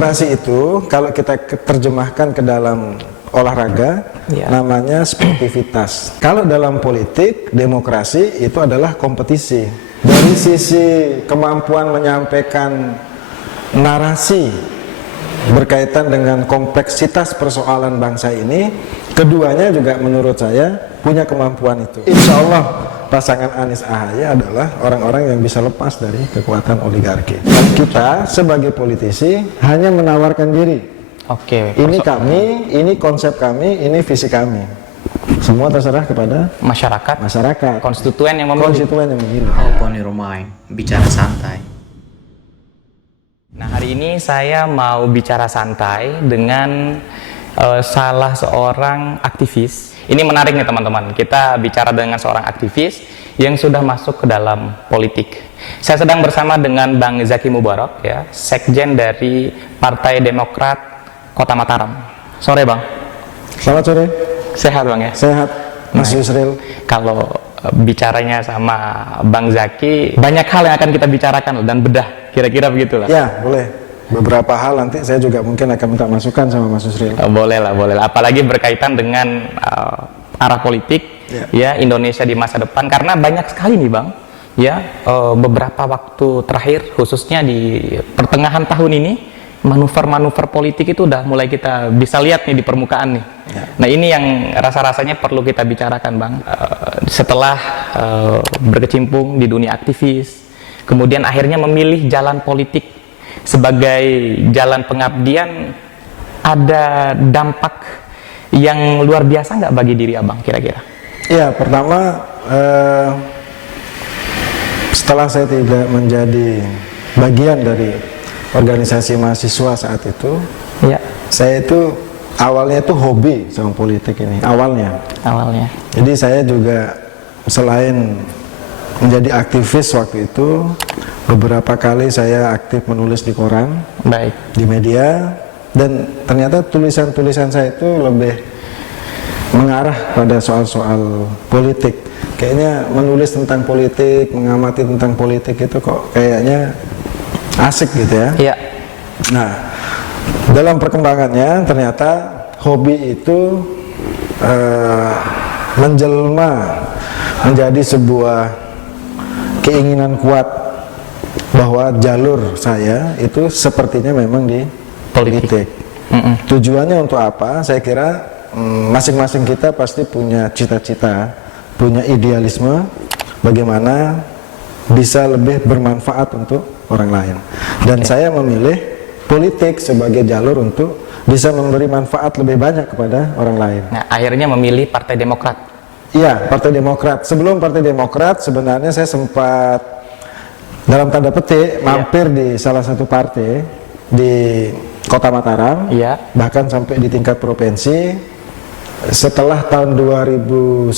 Demokrasi itu kalau kita terjemahkan ke dalam olahraga, namanya sportivitas. Kalau dalam politik, demokrasi itu adalah kompetisi. Dari sisi kemampuan menyampaikan narasi berkaitan dengan kompleksitas persoalan bangsa ini, keduanya juga menurut saya punya kemampuan itu. Insya Allah pasangan Anies Ahaye adalah orang-orang yang bisa lepas dari kekuatan oligarki. Dan kita sebagai politisi hanya menawarkan diri. Oke. Ini kami, ini konsep kami, ini visi kami. Semua terserah kepada masyarakat, konstituen yang memilih. Open your mind, bicara santai. Nah, hari ini saya mau bicara santai dengan salah seorang aktivis. Ini menarik nih teman-teman, kita bicara dengan seorang aktivis yang sudah masuk ke dalam politik. Saya sedang bersama dengan Bang Zaki Mubarak, ya, Sekjen dari Partai Demokrat Kota Mataram. Sore Bang. Selamat sore. Sehat Bang ya? Sehat, Mas Yusril. Kalau bicaranya sama Bang Zaki, banyak hal yang akan kita bicarakan dan bedah, kira-kira begitulah. Ya, boleh. Beberapa hal nanti saya juga mungkin akan minta masukan sama Mas Yusril. Boleh lah. Apalagi berkaitan dengan arah politik, ya Indonesia di masa depan. Karena banyak sekali nih Bang, ya beberapa waktu terakhir, khususnya di pertengahan tahun ini, manuver-manuver politik itu udah mulai kita bisa lihat nih di permukaan nih. Nah ini yang rasa-rasanya perlu kita bicarakan Bang. Setelah berkecimpung di dunia aktivis, kemudian akhirnya memilih jalan politik sebagai jalan pengabdian, ada dampak yang luar biasa nggak bagi diri Abang kira-kira? Ya, pertama setelah saya tidak menjadi bagian dari organisasi mahasiswa saat itu, saya itu awalnya itu hobi sama politik ini, awalnya. Jadi saya juga selain menjadi aktivis waktu itu, beberapa kali saya aktif menulis di koran, di media, dan ternyata tulisan-tulisan saya itu lebih mengarah pada soal-soal politik. Kayaknya menulis tentang politik, mengamati tentang politik itu kok kayaknya asik gitu ya. Nah, dalam perkembangannya ternyata hobi itu menjelma menjadi sebuah keinginan kuat bahwa jalur saya itu sepertinya memang di politik. Tujuannya untuk apa? Saya kira masing-masing kita pasti punya cita-cita, punya idealisme bagaimana bisa lebih bermanfaat untuk orang lain. Dan saya memilih politik sebagai jalur untuk bisa memberi manfaat lebih banyak kepada orang lain. Nah, akhirnya memilih Partai Demokrat. Iya, Partai Demokrat. Sebelum Partai Demokrat sebenarnya saya sempat dalam tanda petik mampir di salah satu partai di Kota Mataram, bahkan sampai di tingkat provinsi. Setelah tahun 2019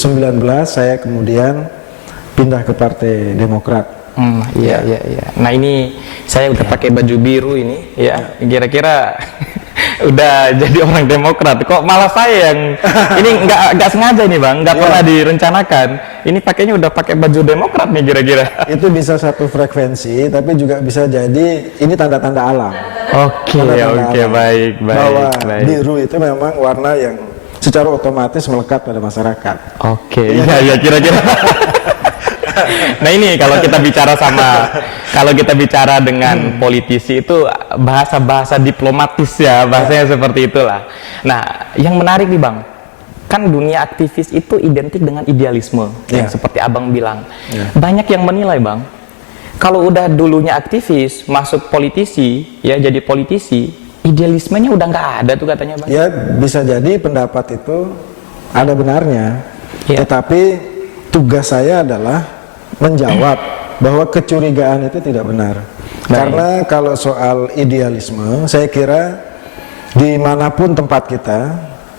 saya kemudian pindah ke Partai Demokrat. Nah ini saya udah pakai baju biru ini, ya kira-kira udah jadi orang Demokrat. Kok malah saya yang ini nggak sengaja nih Bang, nggak pernah direncanakan. Ini pakainya udah pakai baju Demokrat nih kira-kira. Itu bisa satu frekuensi, tapi juga bisa jadi ini tanda-tanda alam. Oke, baik. Bahwa biru itu memang warna yang secara otomatis melekat pada masyarakat. Ya kira-kira. Nah ini kalau kita bicara dengan politisi itu bahasa-bahasa diplomatis ya, bahasanya seperti itulah. Nah yang menarik nih Bang, kan dunia aktivis itu identik dengan idealisme, yang seperti Abang bilang. Banyak yang menilai Bang, kalau udah dulunya aktivis masuk politisi, ya jadi politisi, idealismenya udah nggak ada tuh katanya Bang. Ya bisa jadi pendapat itu ada benarnya, tetapi tugas saya adalah menjawab bahwa kecurigaan itu tidak benar. Karena kalau soal idealisme, saya kira dimanapun tempat kita,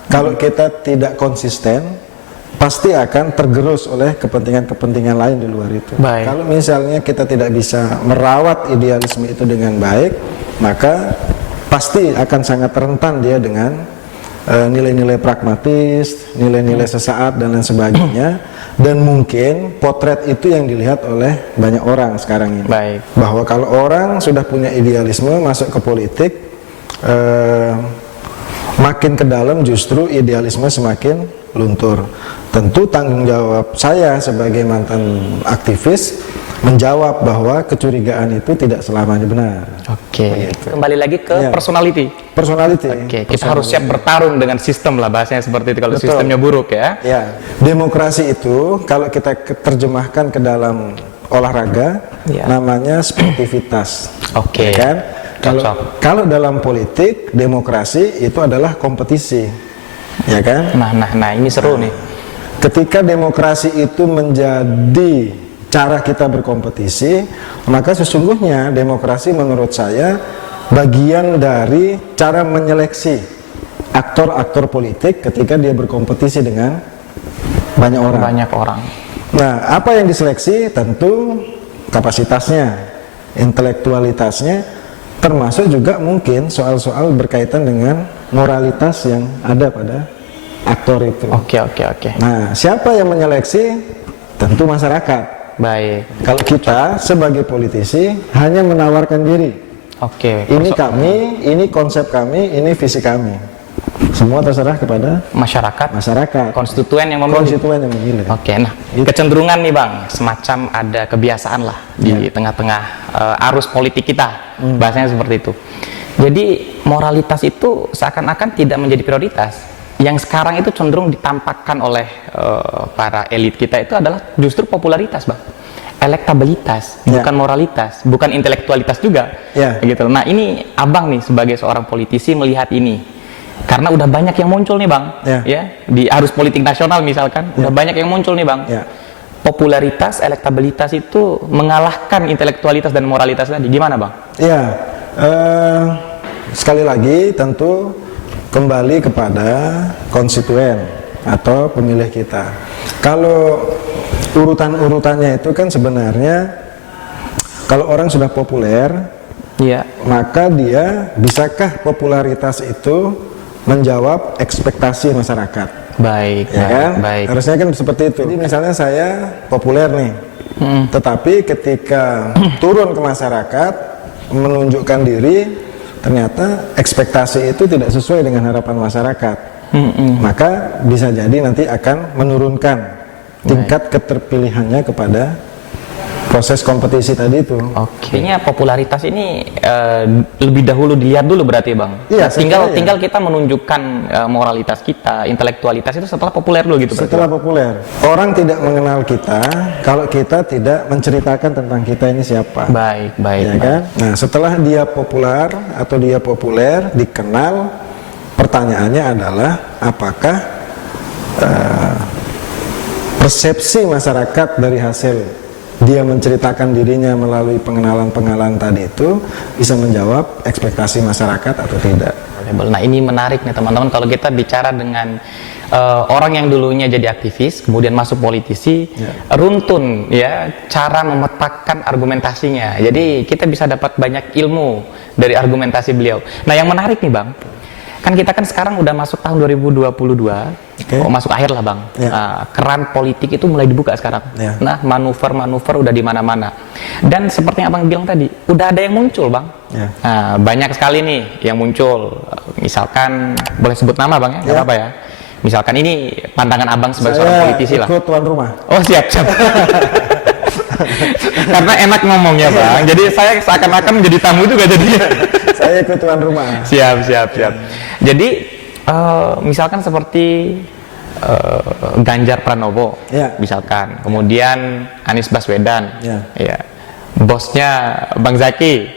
kalau kita tidak konsisten, pasti akan tergerus oleh kepentingan-kepentingan lain di luar itu. Kalau misalnya kita tidak bisa merawat idealisme itu dengan baik, maka pasti akan sangat rentan dia dengan nilai-nilai pragmatis, nilai-nilai sesaat dan lain sebagainya. Dan mungkin potret itu yang dilihat oleh banyak orang sekarang ini. Bahwa kalau orang sudah punya idealisme masuk ke politik, makin ke dalam justru idealisme semakin luntur. Tentu tanggung jawab saya sebagai mantan aktivis menjawab bahwa kecurigaan itu tidak selamanya benar. Oke. Kembali lagi ke personality. Personality. Oke. Kita harus siap bertarung dengan sistem lah, bahasanya seperti itu kalau sistemnya buruk ya. Ya. Demokrasi itu kalau kita terjemahkan ke dalam olahraga namanya sportivitas. Oke. Ya kan? Kalau dalam politik demokrasi itu adalah kompetisi. Ya kan? Nah ini seru nih. Ketika demokrasi itu menjadi cara kita berkompetisi, maka sesungguhnya demokrasi menurut saya bagian dari cara menyeleksi aktor-aktor politik ketika dia berkompetisi dengan banyak orang. Nah, apa yang diseleksi? Tentu kapasitasnya, intelektualitasnya, termasuk juga mungkin soal-soal berkaitan dengan moralitas yang ada pada aktor itu. Oke. Nah, siapa yang menyeleksi? Tentu masyarakat. Baik. Kalau kita sebagai politisi hanya menawarkan diri. Oke. Ini kami, ini konsep kami, ini visi kami. Semua terserah kepada masyarakat. Konstituen yang memilih. Oke. Nah, kecenderungan nih Bang, semacam ada kebiasaan lah di tengah-tengah arus politik kita. Bahasanya seperti itu. Jadi moralitas itu seakan-akan tidak menjadi prioritas. Yang sekarang itu cenderung ditampakkan oleh para elit kita itu adalah justru popularitas, Bang. Elektabilitas, bukan moralitas, bukan intelektualitas juga. Gitu. Nah, ini Abang nih sebagai seorang politisi melihat ini. Karena udah banyak yang muncul nih, Bang. Ya, di arus politik nasional misalkan, udah banyak yang muncul nih, Bang. Popularitas, elektabilitas itu mengalahkan intelektualitas dan moralitas tadi. Gimana, Bang? Sekali lagi tentu kembali kepada konstituen atau pemilih kita. Kalau urutan-urutannya itu kan sebenarnya kalau orang sudah populer, maka dia bisakah popularitas itu menjawab ekspektasi masyarakat? Baik. Harusnya kan seperti itu. Jadi misalnya saya populer nih, tetapi ketika turun ke masyarakat menunjukkan diri, ternyata ekspektasi itu tidak sesuai dengan harapan masyarakat, maka bisa jadi nanti akan menurunkan tingkat keterpilihannya kepada proses kompetisi tadi itu. Artinya popularitas ini lebih dahulu dilihat dulu berarti, Bang. Tinggal kita menunjukkan moralitas kita, intelektualitas itu setelah populer dulu gitu. Setelah populer. Orang tidak mengenal kita kalau kita tidak menceritakan tentang kita ini siapa. Baik. Kan? Nah, setelah dia populer, dikenal, pertanyaannya adalah apakah persepsi masyarakat dari hasil dia menceritakan dirinya melalui pengenalan tadi itu bisa menjawab ekspektasi masyarakat atau tidak. Nah, ini menarik nih teman-teman, kalau kita bicara dengan orang yang dulunya jadi aktivis kemudian masuk politisi, runtun ya cara memetakan argumentasinya. Jadi kita bisa dapat banyak ilmu dari argumentasi beliau. Nah, yang menarik nih, Bang, kan kita kan sekarang udah masuk tahun 2022, masuk akhir lah, Bang. Keran politik itu mulai dibuka sekarang. Nah, manuver udah di mana-mana. Dan seperti yang Abang bilang tadi, udah ada yang muncul, Bang. Nah, banyak sekali nih yang muncul. Misalkan, boleh sebut nama, Bang ya? Nggak apa-apa ya. Misalkan ini pandangan Abang sebagai seorang politisi lah. Ikut tuan rumah. Oh, siap. Karena enak ngomongnya, Bang. Jadi saya seakan-akan menjadi tamu juga jadinya. Saya ikut tuan rumah. Siap. Jadi misalkan seperti Ganjar Pranowo, misalkan, kemudian Anies Baswedan, bosnya Bang Zaki,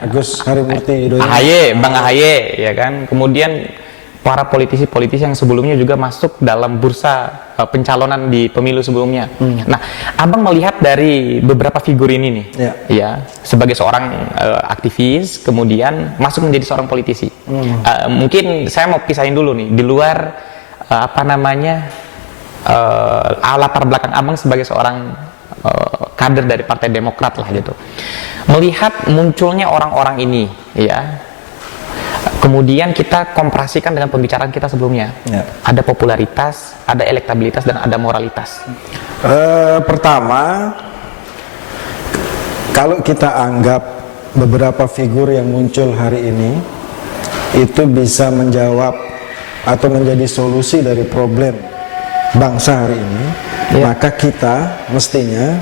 Agus Harimurti Yudhoyono, Bang AHY, ya kan, kemudian para politisi-politisi yang sebelumnya juga masuk dalam bursa pencalonan di pemilu sebelumnya. Nah, Abang melihat dari beberapa figur ini nih, sebagai seorang aktivis, kemudian masuk menjadi seorang politisi. Mungkin saya mau pisahin dulu nih, di luar latar belakang Abang sebagai seorang kader dari Partai Demokrat lah gitu. Melihat munculnya orang-orang ini, kemudian kita komparasikan dengan pembicaraan kita sebelumnya. Ada popularitas, ada elektabilitas, dan ada moralitas. Pertama, kalau kita anggap beberapa figur yang muncul hari ini itu bisa menjawab atau menjadi solusi dari problem bangsa hari ini, maka kita mestinya,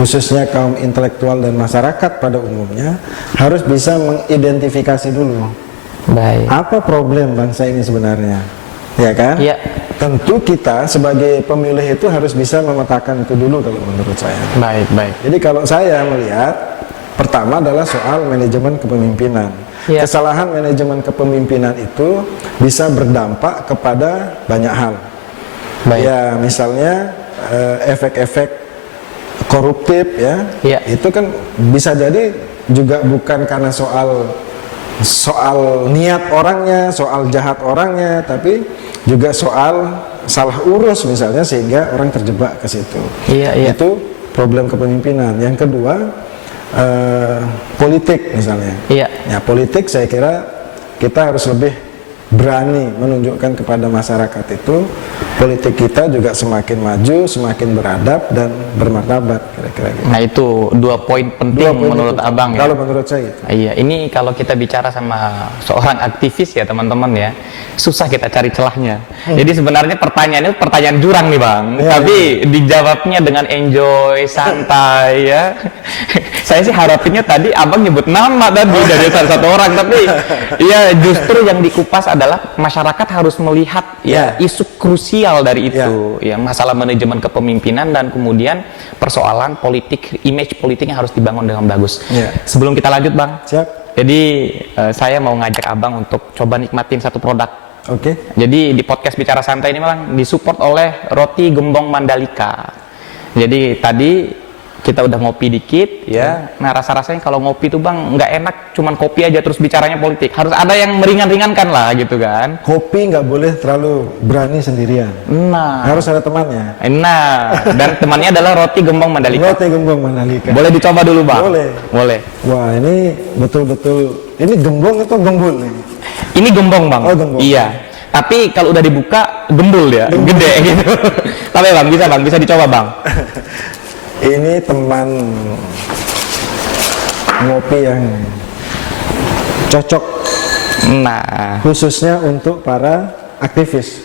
khususnya kaum intelektual dan masyarakat pada umumnya, harus bisa mengidentifikasi dulu apa problem bangsa ini sebenarnya, ya kan? Tentu kita sebagai pemilih itu harus bisa memetakan itu dulu kalau menurut saya. Jadi kalau saya melihat, pertama adalah soal manajemen kepemimpinan. Kesalahan manajemen kepemimpinan itu bisa berdampak kepada banyak hal. Ya, misalnya efek-efek koruptif ya, itu kan bisa jadi juga bukan karena soal niat orangnya, soal jahat orangnya, tapi juga soal salah urus misalnya sehingga orang terjebak ke situ. Itu problem kepemimpinan. Yang kedua, politik misalnya. Ya, politik saya kira kita harus lebih berani menunjukkan kepada masyarakat itu politik kita juga semakin maju, semakin beradab dan bermartabat, kira-kira gitu. Nah, itu 2 poin penting menurut Abang ya. Kalau menurut saya itu. Ini kalau kita bicara sama seorang aktivis ya teman-teman ya, susah kita cari celahnya. Jadi sebenarnya pertanyaan itu pertanyaan jurang nih Bang, tapi dijawabnya dengan enjoy, santai ya. Saya sih harapinnya tadi Abang nyebut nama tadi dari salah satu orang, tapi ya justru yang dikupas adalah masyarakat harus melihat isu krusial dari itu, ya masalah manajemen kepemimpinan dan kemudian persoalan politik, image politik yang harus dibangun dengan bagus. Sebelum kita lanjut Bang, jadi saya mau ngajak Abang untuk coba nikmatin satu produk. Jadi di podcast Bicara Santai ini Bang disupport oleh Roti Gembong Mandalika. Jadi tadi kita udah ngopi dikit ya. Nah, rasa-rasanya kalau ngopi tuh Bang nggak enak cuman kopi aja terus bicaranya politik. Harus ada yang meringan-ringankan lah gitu kan. Kopi nggak boleh terlalu berani sendirian. Harus ada temannya. Dan temannya adalah Roti Gembong Mandalika. Roti Gembong Mandalika. Boleh dicoba dulu Bang? Boleh. Wah, ini betul-betul, ini gembong atau gembul nih? Ini gembong Bang. Oh, gembong. Iya. Tapi kalau udah dibuka gembul ya, gede gitu. Tapi Bang, bisa dicoba Bang. Ini teman ngopi yang cocok, khususnya untuk para aktivis.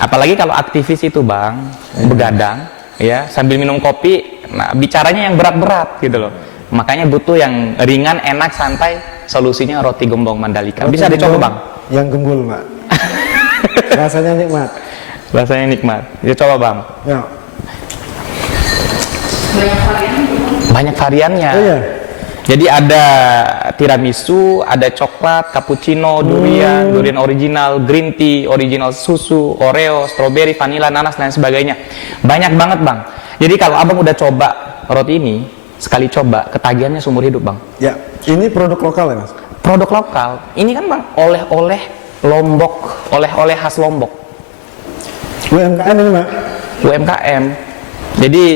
Apalagi kalau aktivis itu Bang begadang, ya sambil minum kopi, nah bicaranya yang berat-berat gitu loh. Makanya butuh yang ringan, enak, santai. Solusinya Roti Gembong Mandalika. Bisa dicoba Bang. Yang gembul Pak. Rasanya nikmat. Ya coba Bang. Banyak variannya. Jadi ada tiramisu, ada coklat, cappuccino, durian original, green tea, original susu, oreo, strawberry, vanilla, nanas dan sebagainya. Banyak banget Bang. Jadi kalau Abang udah coba roti ini, sekali coba ketagihannya seumur hidup Bang. Ya, ini produk lokal ya Mas? Produk lokal. Ini kan Bang oleh-oleh Lombok, oleh-oleh khas Lombok. UMKM ini Pak? UMKM. Jadi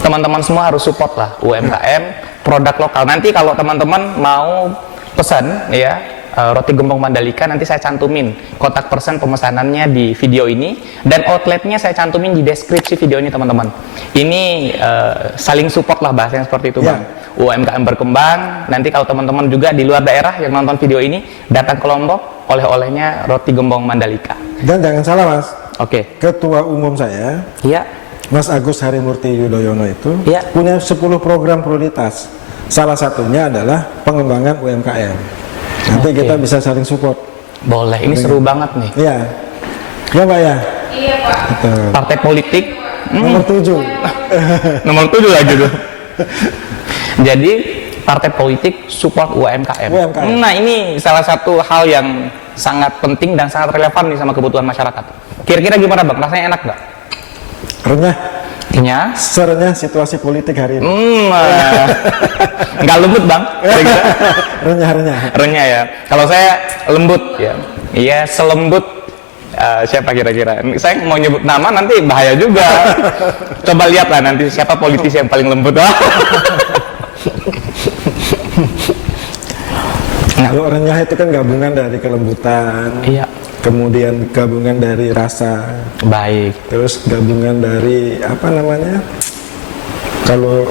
teman-teman semua harus support lah UMKM, produk lokal. Nanti kalau teman-teman mau pesan ya Roti Gembong Mandalika, nanti saya cantumin kontak person pemesanannya di video ini, dan outletnya saya cantumin di deskripsi video ini teman-teman. Ini saling support lah bahasanya seperti itu Bang. UMKM berkembang. Nanti kalau teman-teman juga di luar daerah yang nonton video ini datang ke Lombok, oleh-olehnya Roti Gembong Mandalika. Dan jangan salah Mas, Ketua Umum saya Mas Agus Harimurti Yudhoyono itu punya 10 program prioritas. Salah satunya adalah pengembangan UMKM. Nanti kita bisa saling support. Boleh, ini seru banget nih. Iya. Ya Pak ya? Iya Pak. Betul. Partai politik nomor 7. Nomor 7 lagi tuh. Jadi partai politik support UMKM. Nah, ini salah satu hal yang sangat penting dan sangat relevan nih sama kebutuhan masyarakat. Kira-kira gimana Bang? Rasanya enak nggak? Renyah. Serenyah situasi politik hari ini. Nggak lembut Bang? Renyah ya. Kalau saya lembut ya. Iya, selembut siapa kira-kira? Saya mau nyebut nama nanti bahaya juga. Coba lihatlah nanti siapa politisi yang paling lembut. Kalau renyah itu kan gabungan dari kelembutan. Kemudian gabungan dari rasa terus gabungan dari apa namanya, kalau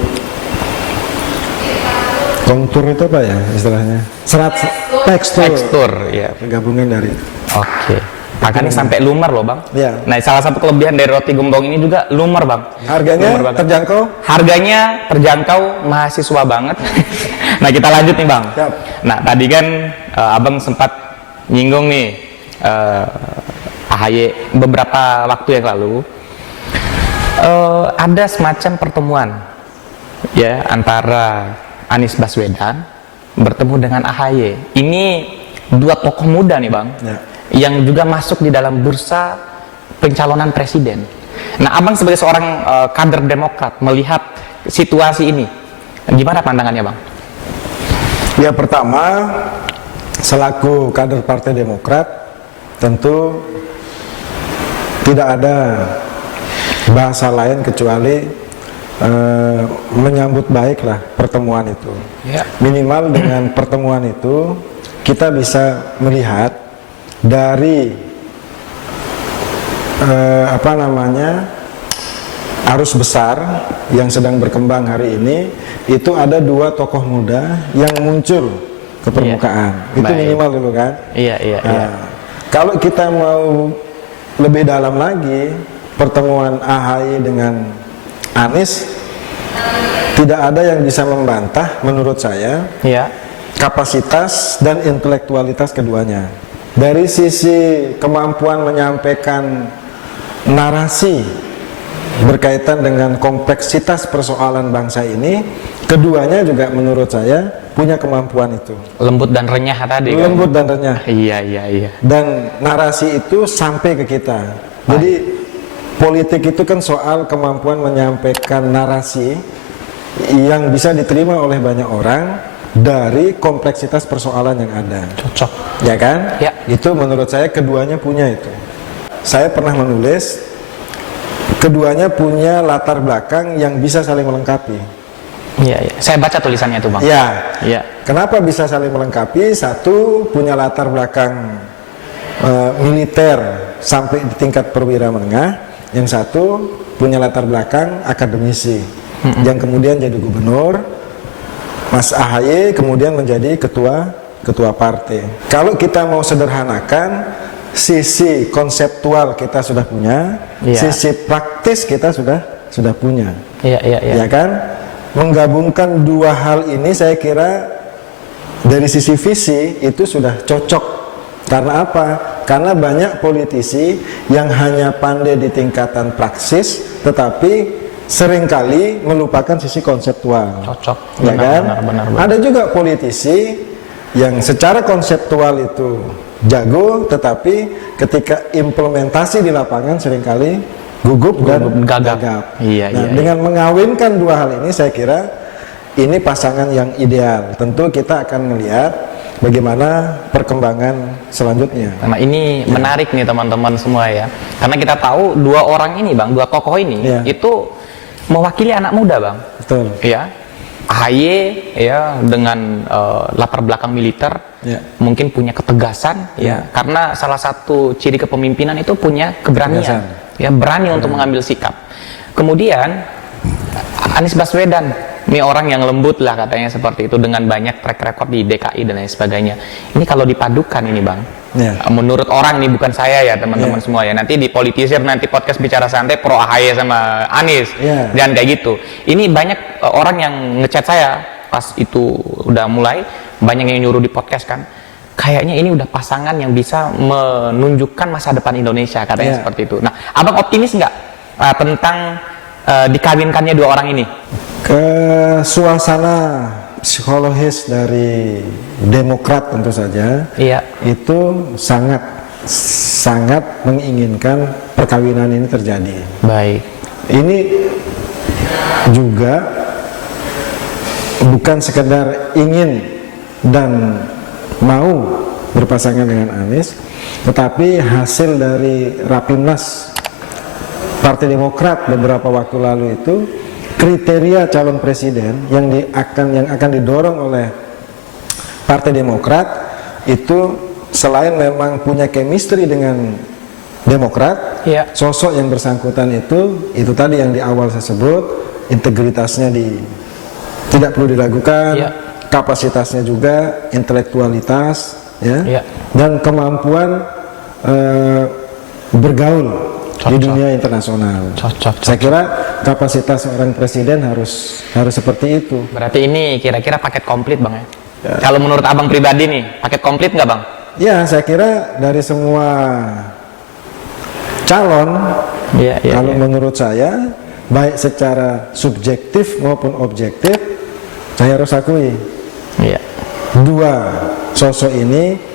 kontur itu apa ya istilahnya? Serat tekstur ya. Gabungan dari. Oke. Makanya sampai lumer loh bang. Ya. Nah salah satu kelebihan dari roti gembong ini juga lumer bang. Harganya Lumer banget. terjangkau? Harganya terjangkau, mahasiswa banget. Nah kita lanjut nih bang. Siap. Nah tadi kan abang sempat nyinggung nih AHY beberapa waktu yang lalu ada semacam pertemuan ya antara Anies Baswedan bertemu dengan AHY. Ini dua tokoh muda nih bang. Ya. Yang juga masuk di dalam bursa pencalonan presiden. Nah, abang sebagai seorang kader Demokrat melihat situasi ini, gimana pandangannya, bang? Ya, pertama, selaku kader Partai Demokrat, tentu tidak ada bahasa lain kecuali menyambut baiklah pertemuan itu. Ya. Minimal dengan pertemuan itu kita bisa melihat dari arus besar yang sedang berkembang hari ini, itu ada dua tokoh muda yang muncul ke permukaan. Itu Baik. minimal dulu kan. Iya. Kalau kita mau lebih dalam lagi, pertemuan AHY dengan Anies, tidak ada yang bisa membantah menurut saya Iya. kapasitas dan intelektualitas keduanya. Dari sisi kemampuan menyampaikan narasi berkaitan dengan kompleksitas persoalan bangsa ini, keduanya juga menurut saya punya kemampuan itu. Lembut dan renyah tadi. Lembut dan renyah. Iya. Dan narasi itu sampai ke kita. Jadi politik itu kan soal kemampuan menyampaikan narasi yang bisa diterima oleh banyak orang dari kompleksitas persoalan yang ada. Cocok. Ya kan? Ya. Itu menurut saya keduanya punya itu. Saya pernah menulis keduanya punya latar belakang yang bisa saling melengkapi. Iya. Saya baca tulisannya tuh, bang. Iya. Kenapa bisa saling melengkapi? Satu punya latar belakang militer sampai di tingkat perwira menengah. Yang satu punya latar belakang akademisi. Yang kemudian jadi gubernur. Mas AHY kemudian menjadi ketua partai. Kalau kita mau sederhanakan, sisi konseptual kita sudah punya, sisi praktis kita sudah punya. Iya. Ya kan? Menggabungkan dua hal ini saya kira dari sisi visi itu sudah cocok. Karena apa? Karena banyak politisi yang hanya pandai di tingkatan praksis, tetapi seringkali melupakan sisi konseptual. Cocok. Ya kan? Benar. Ada juga politisi yang secara konseptual itu jago, tetapi ketika implementasi di lapangan seringkali gugup dan gagap. Iya. Dengan mengawinkan dua hal ini, saya kira ini pasangan yang ideal. Tentu kita akan melihat bagaimana perkembangan selanjutnya. Nah ini menarik nih teman-teman semua ya, karena kita tahu dua orang ini bang, dua tokoh ini itu mewakili anak muda bang. Betul. Ya, AHY ya dengan latar belakang militer, mungkin punya ketegasan ya, karena salah satu ciri kepemimpinan itu punya keberanian, ya berani untuk mengambil sikap. Kemudian Anies Baswedan, ini orang yang lembut lah katanya seperti itu, dengan banyak track record di DKI dan lain sebagainya. Ini kalau dipadukan ini bang, menurut orang nih, bukan saya ya teman-teman semua ya, nanti di Politisir, nanti podcast bicara santai pro AHY sama Anies, jangan kayak gitu. Ini banyak orang yang ngechat saya pas itu udah mulai, banyak yang nyuruh di podcast kan, kayaknya ini udah pasangan yang bisa menunjukkan masa depan Indonesia katanya seperti itu. Nah abang optimis nggak tentang dikawinkannya dua orang ini? Suasana psikologis dari Demokrat tentu saja itu sangat menginginkan perkawinan ini terjadi. Baik. Ini juga bukan sekedar ingin dan mau berpasangan dengan Anies, tetapi hasil dari Rapimnas Partai Demokrat beberapa waktu lalu itu, kriteria calon presiden yang akan didorong oleh Partai Demokrat itu selain memang punya chemistry dengan Demokrat, sosok yang bersangkutan itu tadi yang di awal saya sebut, integritasnya tidak perlu diragukan, kapasitasnya juga, intelektualitas, ya, Iya. dan kemampuan bergaul di Cocok. dunia internasional. Cocok. Saya kira kapasitas seorang presiden harus seperti itu. Berarti ini kira-kira paket komplit bang ya? Kalau menurut abang pribadi nih, paket komplit nggak bang? Ya, saya kira dari semua calon, Iya, iya. kalau menurut saya, baik secara subjektif maupun objektif, saya harus akui Iya. dua sosok ini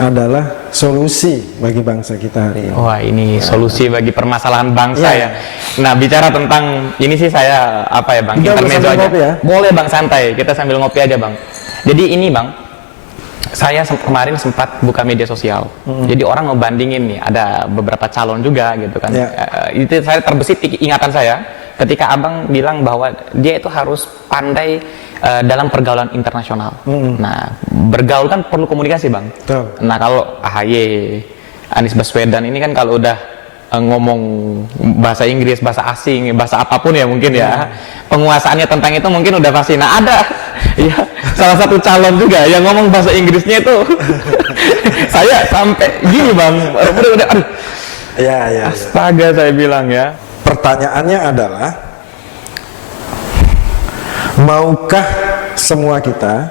adalah solusi bagi bangsa kita hari ini. Wah, ini solusi bagi permasalahan bangsa Iya. ya. Nah, bicara tentang ini sih saya apa ya bang? Kita Intermezzo sambil aja. ngopi ya? Boleh bang, santai. Kita sambil ngopi aja bang. Jadi ini bang, saya kemarin sempat buka media sosial. Jadi orang ngebandingin nih, ada beberapa calon juga gitu kan. Ya. Itu saya terbesit ingatan saya ketika abang bilang bahwa dia itu harus pandai dalam pergaulan internasional. Nah, bergaul kan perlu komunikasi bang. Betul. Nah, kalau AHY, Anies Baswedan ini kan kalau udah ngomong bahasa Inggris, bahasa asing, bahasa apapun ya mungkin ya, penguasaannya tentang itu mungkin udah pasti. Nah, ada ya salah satu calon juga yang ngomong bahasa Inggrisnya itu saya sampai gini bang, udah aduh, Ya. astaga saya bilang ya. Pertanyaannya adalah, maukah semua kita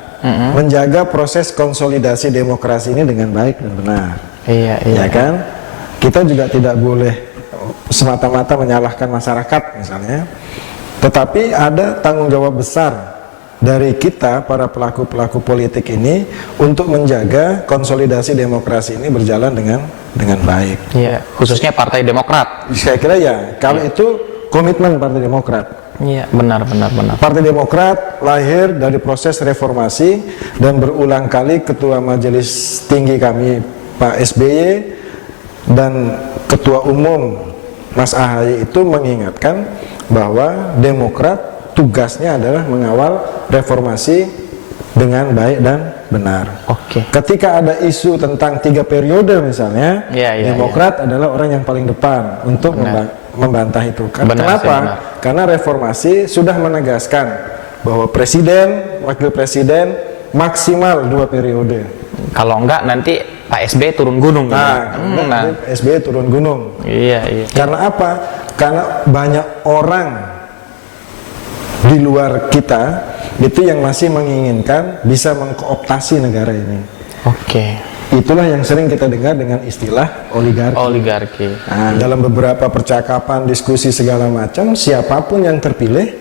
menjaga proses konsolidasi demokrasi ini dengan baik dan benar? Iya, Ya kan? Kita juga tidak boleh semata-mata menyalahkan masyarakat misalnya, tetapi ada tanggung jawab besar dari kita para pelaku-pelaku politik ini untuk menjaga konsolidasi demokrasi ini berjalan dengan baik. Iya, khususnya Partai Demokrat. Saya kira ya, kalau itu komitmen Partai Demokrat. Iya, benar. Partai Demokrat lahir dari proses reformasi, dan berulang kali Ketua Majelis Tinggi kami Pak SBY dan Ketua Umum Mas AHY itu mengingatkan bahwa Demokrat tugasnya adalah mengawal reformasi dengan baik dan benar. Oke. Ketika ada isu tentang 3 periode misalnya, Iya, Demokrat adalah orang yang paling depan untuk membantah itu. Benar, Kenapa? sih, benar. Karena reformasi sudah menegaskan bahwa presiden, wakil presiden maksimal 2 periode. Kalau enggak nanti Pak SBY turun gunung. Nah, Nah. SBY turun gunung. Iya. Karena apa? Karena banyak orang di luar kita itu yang masih menginginkan bisa mengkooptasi negara ini. Oke. Itulah yang sering kita dengar dengan istilah oligarki. Oligarki. Nah, dalam beberapa percakapan, diskusi segala macam, siapapun yang terpilih,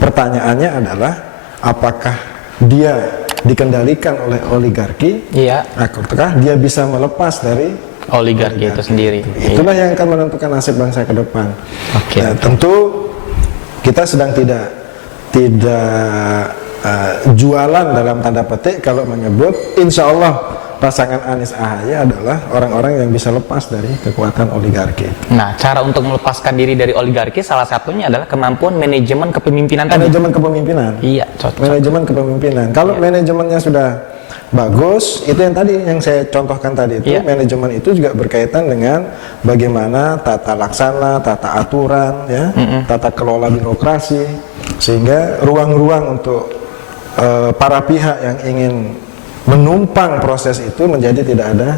pertanyaannya adalah apakah dia dikendalikan oleh oligarki, Iya. ataukah dia bisa melepas dari Oligarki itu sendiri. Itulah yang akan menentukan nasib bangsa ke depan. Oke. Nah, tentu kita sedang tidak jualan dalam tanda petik kalau menyebut insya Allah pasangan Anies AHY adalah orang-orang yang bisa lepas dari kekuatan oligarki. Nah, cara untuk melepaskan diri dari oligarki salah satunya adalah kemampuan manajemen kepemimpinan tadi. Manajemen kepemimpinan. Iya, cocok. Manajemen kepemimpinan. Kalau manajemennya sudah bagus, itu yang tadi yang saya contohkan tadi itu, Iya. manajemen itu juga berkaitan dengan bagaimana tata laksana, tata aturan, ya, tata kelola birokrasi, sehingga ruang-ruang untuk para pihak yang ingin menumpang proses itu menjadi tidak ada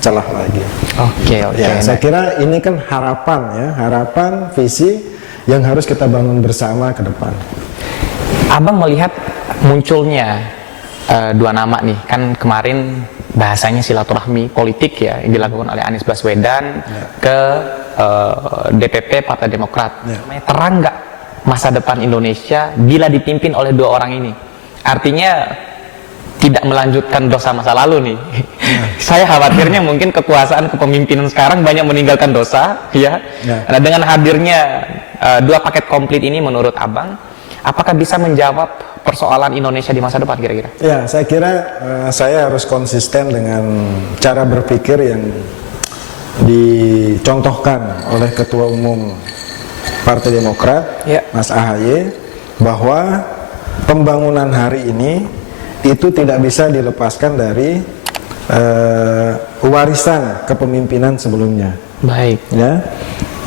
celah lagi. Oke. Ya, saya kira ini kan harapan ya, harapan visi yang harus kita bangun bersama ke depan. Abang melihat munculnya dua nama nih, kan kemarin bahasanya silaturahmi politik ya yang dilakukan oleh Anies Baswedan ke DPP Partai Demokrat. Terang nggak masa depan Indonesia bila dipimpin oleh dua orang ini? Artinya tidak melanjutkan dosa masa lalu nih. Saya khawatirnya mungkin kekuasaan kepemimpinan sekarang banyak meninggalkan dosa, ya. Nah, dengan hadirnya dua paket komplit ini, menurut Abang, apakah bisa menjawab persoalan Indonesia di masa depan kira-kira? Ya, saya kira saya harus konsisten dengan cara berpikir yang dicontohkan oleh Ketua Umum Partai Demokrat, Mas AHY, bahwa pembangunan hari ini itu tidak bisa dilepaskan dari warisan kepemimpinan sebelumnya. Baik. Ya,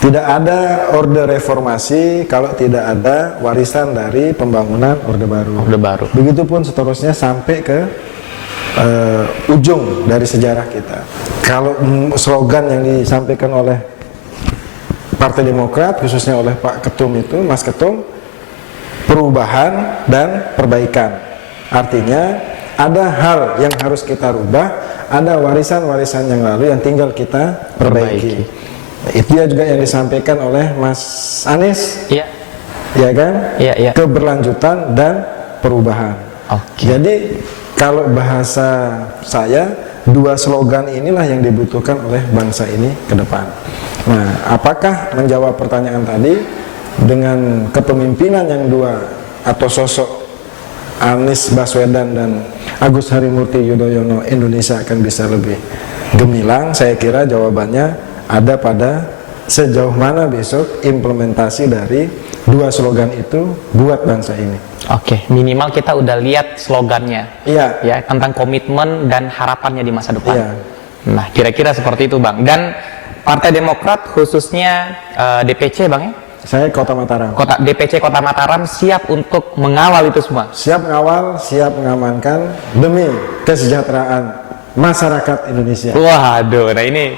Tidak ada orde reformasi kalau tidak ada warisan dari pembangunan orde baru. Orde baru. Begitupun seterusnya sampai ke ujung dari sejarah kita. Kalau slogan yang disampaikan oleh Partai Demokrat, khususnya oleh Pak Ketum itu, Mas Ketum, perubahan dan perbaikan. Artinya ada hal yang harus kita rubah, ada warisan-warisan yang lalu yang tinggal kita perbaiki. Itu juga yang disampaikan oleh Mas Anies, Iya. ya kan? Iya, iya. Keberlanjutan dan perubahan. Oke. Jadi kalau bahasa saya, dua slogan inilah yang dibutuhkan oleh bangsa ini ke depan. Nah, apakah menjawab pertanyaan tadi dengan kepemimpinan yang dua atau sosok Anies Baswedan dan Agus Harimurti Yudhoyono, Indonesia akan bisa lebih gemilang? Saya kira jawabannya ada pada sejauh mana besok implementasi dari dua slogan itu buat bangsa ini. Oke, minimal kita udah lihat slogannya. Iya. Ya, tentang komitmen dan harapannya di masa depan. Iya. Nah, kira-kira seperti itu, Bang. Dan Partai Demokrat khususnya DPC, Bang ya? Saya Kota Mataram. DPC Kota Mataram siap untuk mengawal itu semua. Siap mengawal, siap mengamankan demi kesejahteraan masyarakat Indonesia. Waduh, nah ini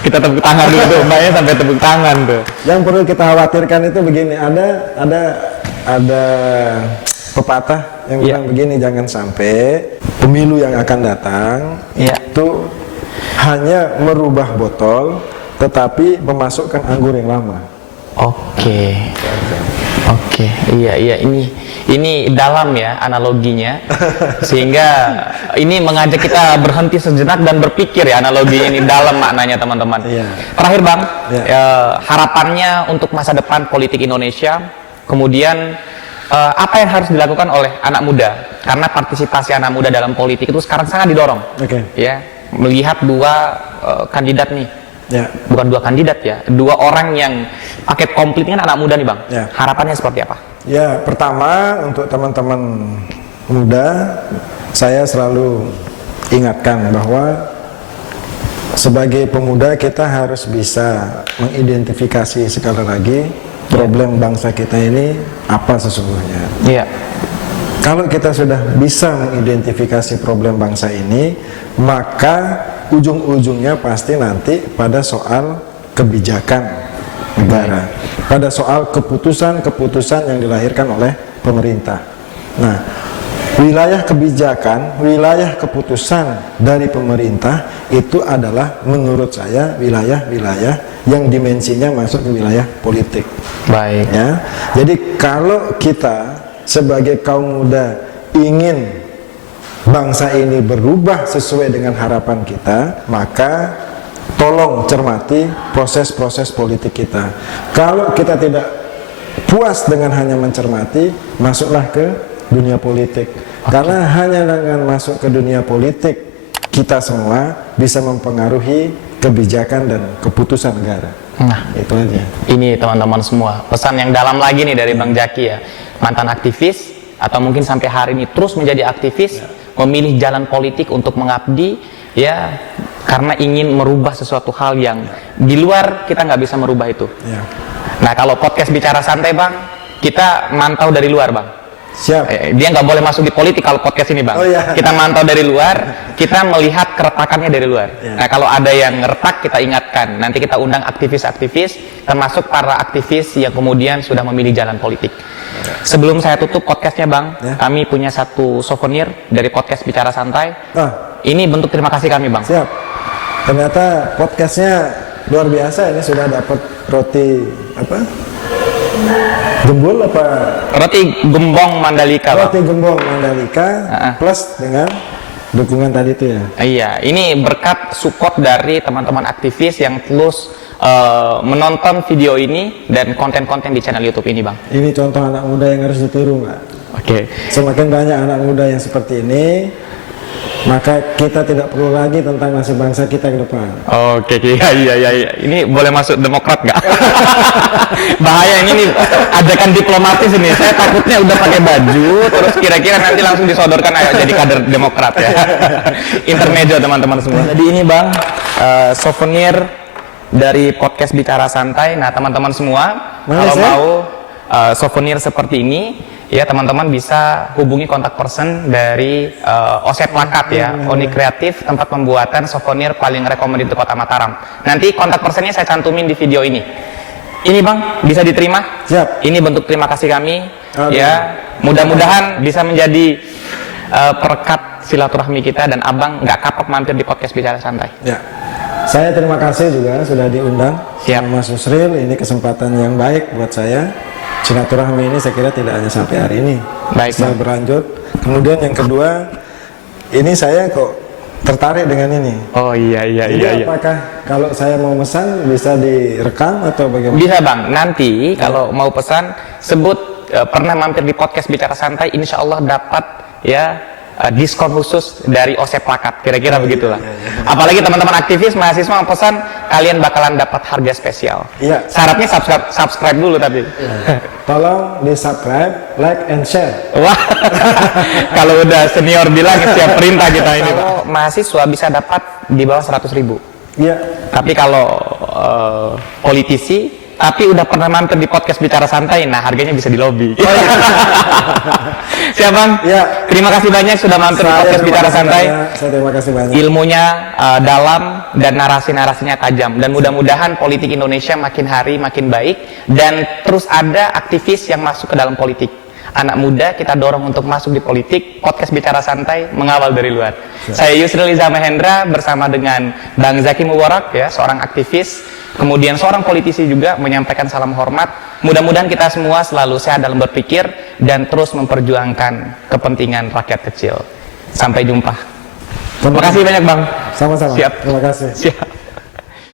kita tepuk tangan dulu tuh, Mbaknya sampai tepuk tangan tuh. Yang perlu kita khawatirkan itu begini, ada pepatah yang bilang begini, jangan sampai pemilu yang akan datang itu hanya merubah botol tetapi memasukkan anggur yang lama. Oke, iya, ini dalam ya analoginya, sehingga ini mengajak kita berhenti sejenak dan berpikir ya, analogi ini dalam maknanya teman-teman. Iya. Terakhir Bang, Iya. harapannya untuk masa depan politik Indonesia, kemudian apa yang harus dilakukan oleh anak muda, karena partisipasi anak muda dalam politik itu sekarang sangat didorong. Oke. Ya, melihat dua kandidat nih. Ya. Bukan dua kandidat ya, dua orang yang paket komplitnya anak muda nih Bang. Ya. Harapannya seperti apa? Ya, pertama untuk teman-teman muda, saya selalu ingatkan bahwa sebagai pemuda kita harus bisa mengidentifikasi sekali lagi problem bangsa kita ini apa sesungguhnya. Iya. Kalau kita sudah bisa mengidentifikasi problem bangsa ini, maka ujung-ujungnya pasti nanti pada soal kebijakan negara, pada soal keputusan-keputusan yang dilahirkan oleh pemerintah. Nah, wilayah kebijakan, wilayah keputusan dari pemerintah itu adalah menurut saya wilayah-wilayah yang dimensinya masuk ke wilayah politik. Baik. Ya, jadi kalau kita sebagai kaum muda ingin bangsa ini berubah sesuai dengan harapan kita, maka tolong cermati proses-proses politik kita. Kalau kita tidak puas dengan hanya mencermati, masuklah ke dunia politik. Karena hanya dengan masuk ke dunia politik, kita semua bisa mempengaruhi kebijakan dan keputusan negara. Nah, itu aja. Ini teman-teman semua, pesan yang dalam lagi nih dari Bang Jaki ya. Mantan aktivis atau mungkin sampai hari ini terus menjadi aktivis, memilih jalan politik untuk mengabdi ya, karena ingin merubah sesuatu hal yang di luar kita nggak bisa merubah itu. Nah, kalau podcast Bicara Santai Bang, kita mantau dari luar Bang. Siap. Dia nggak boleh masuk di politik kalau podcast ini Bang. Oh, iya. Kita mantau dari luar, kita melihat keretakannya dari luar. Nah, kalau ada yang retak kita ingatkan. Nanti kita undang aktivis-aktivis, termasuk para aktivis yang kemudian sudah memilih jalan politik. Sebelum saya tutup podcastnya Bang, kami punya satu souvenir dari podcast Bicara Santai. Ini bentuk terima kasih kami Bang. Siap. Ternyata podcastnya luar biasa. Ini sudah dapat roti apa? Gembul apa? Roti gembong Mandalika Bang. Roti gembong Mandalika plus dengan dukungan tadi itu ya. Iya, ini berkat support dari teman-teman aktivis yang terus menonton video ini dan konten-konten di channel YouTube ini Bang. Ini contoh anak muda yang harus ditiru, Mbak. Oke. Semakin banyak anak muda yang seperti ini, maka kita tidak perlu lagi tentang nasib bangsa kita ke depan. Oke, iya. Ini boleh masuk Demokrat nggak? Bahaya ini nih, ajakan diplomatis ini. Saya takutnya udah pakai baju, terus kira-kira nanti langsung disodorkan ayo jadi kader Demokrat ya. Intermezzo teman-teman semua. Jadi ini Bang, souvenir dari podcast Bicara Santai. Nah, teman-teman semua, kalau mau souvenir seperti ini, ya teman-teman bisa hubungi kontak person dari OC Plakat ya, Oni Kreatif, tempat pembuatan souvenir paling recommended di Kota Mataram. Nanti kontak personnya saya cantumin di video ini. Ini Bang, bisa diterima? Siap. Ini bentuk terima kasih kami. Ya, mudah-mudahan bisa menjadi perekat silaturahmi kita dan Abang nggak kapok mampir di podcast Bicara Santai. Ya. Saya terima kasih juga sudah diundang. Siap. Mas Yusril, ini kesempatan yang baik buat saya. Silaturahmi ini saya kira tidak hanya sampai hari ini. Baik, saya berlanjut. Kemudian yang kedua, ini saya kok tertarik dengan ini. Oh iya. Jadi apakah kalau saya mau pesan bisa direkam atau bagaimana? Bisa Bang, nanti kalau mau pesan sebut pernah mampir di podcast Bicara Santai, insya Allah dapat ya diskon khusus dari OC Plakat, kira-kira begitulah. Apalagi teman-teman aktivis mahasiswa mau pesan, kalian bakalan dapat harga spesial. Iya. Syaratnya subscribe dulu tapi. Tolong di subscribe, like, and share. Wah, kalau udah senior bilang siap perintah kita ini. Kalau mahasiswa bisa dapat di bawah 100.000. Iya. Tapi kalau politisi, tapi udah pernah mampir di podcast Bicara Santai, nah harganya bisa di lobby. Siap Bang? Ya. Terima kasih banyak sudah mampir di podcast Bicara Santai. Saya terima kasih banyak. Ilmunya dalam dan narasi-narasinya tajam. Dan mudah-mudahan politik Indonesia makin hari makin baik dan terus ada aktivis yang masuk ke dalam politik. Anak muda kita dorong untuk masuk di politik. Podcast Bicara Santai mengawal dari luar. Saya Yusril Iza Mahendra bersama dengan Bang Zaki Mubarak ya, seorang aktivis, kemudian seorang politisi juga, menyampaikan salam hormat. Mudah-mudahan kita semua selalu sehat dalam berpikir dan terus memperjuangkan kepentingan rakyat kecil. Sampai jumpa. Terima kasih banyak Bang. Sama-sama. Siap. Terima kasih. Siap.